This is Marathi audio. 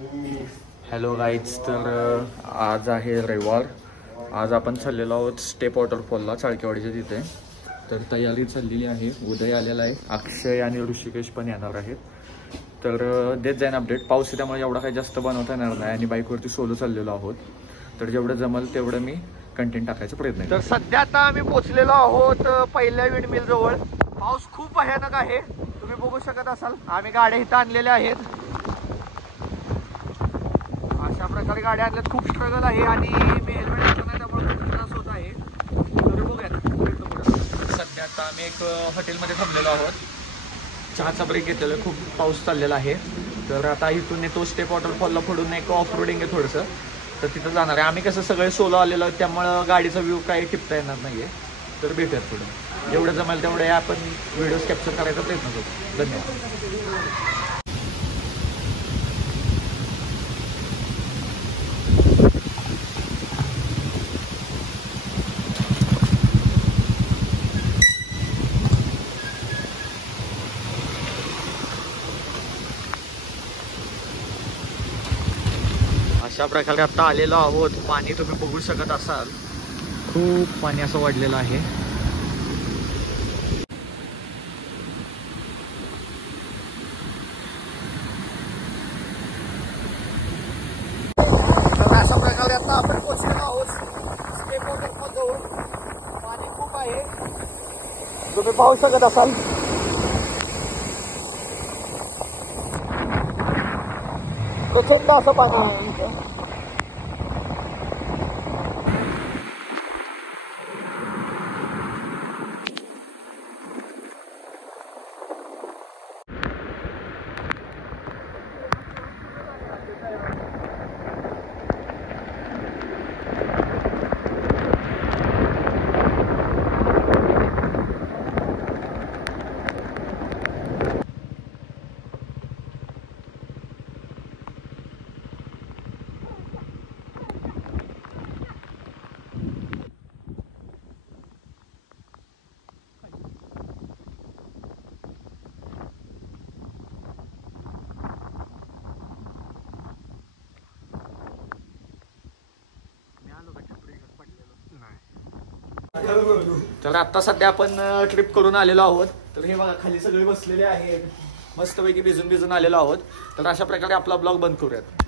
हॅलो गाईज, तर आज आहे रविवार. आज आपण चाललेलो आहोत स्टेप वॉटरफॉलला चाळकेवाडीच्या तिथे. तर तयारी चाललेली आहे. उदय आलेला आहे, अक्षय आणि ऋषिकेश पण येणार आहेत. तर देत जाईन अपडेट. पाऊस आहे त्यामुळे एवढा काही जास्त बनवता येणार नाही आणि बाईकवरती सोलो चाललेलो आहोत. तर जेवढं जमल तेवढं मी कंटेंट टाकायचा प्रयत्न करेन. तर सध्या आता आम्ही पोहोचलेलो आहोत पहिल्या विंडमिल जवळ. पाऊस खूप भयानक आहे, तुम्ही बघू शकत असाल. आम्ही गाड्या इथं आणलेल्या आहेत. अशा प्रकारे गाड्या आणल्यात. खूप स्ट्रगल आहे आणि मी हेल्मेट घातलं नाही त्यामुळे खूप त्रास होत आहे. तर बघूयात. सध्या आता आम्ही एक हॉटेलमध्ये थांबलेलो आहोत. चहाचा ब्रेक घेतलेला. खूप पाऊस चाललेला आहे. तर आता इथून तो स्टेप वॉटरफॉलला पुढून एक ऑफ रोडिंग आहे थोडंसं, तर तिथं जाणार आहे. आम्ही कसं सगळे सोलो आलेलो आहे त्यामुळं गाडीचा व्ह्यू काही टिपता येणार नाही आहे. तर भेटूयात पुढे. जेवढं जमेल तेवढे आपण व्हिडिओज कॅप्चर करायचा प्रयत्न करू. धन्यवाद. अशा प्रकारे आता आलेलो आहोत. पाणी तुम्ही बघू शकत असाल. खूप पाणी असं वाढलेलं आहे. तर अशा प्रकारे आता आपण पोहोचलेलो आहोत स्टेप वॉटरफॉल जवळ. पाणी खूप आहे, तुम्ही पाहू शकत असाल. प्रचंड असं पाणी आहे इथं. तर आता सध्या आपण ट्रिप करून आलेलो आहोत. तर हे बघा, खाली सगळे बसलेले आहेत. मस्तपैकी भिजून आलेलो आहोत. तर अशा प्रकारे आपला ब्लॉग बंद करूयात.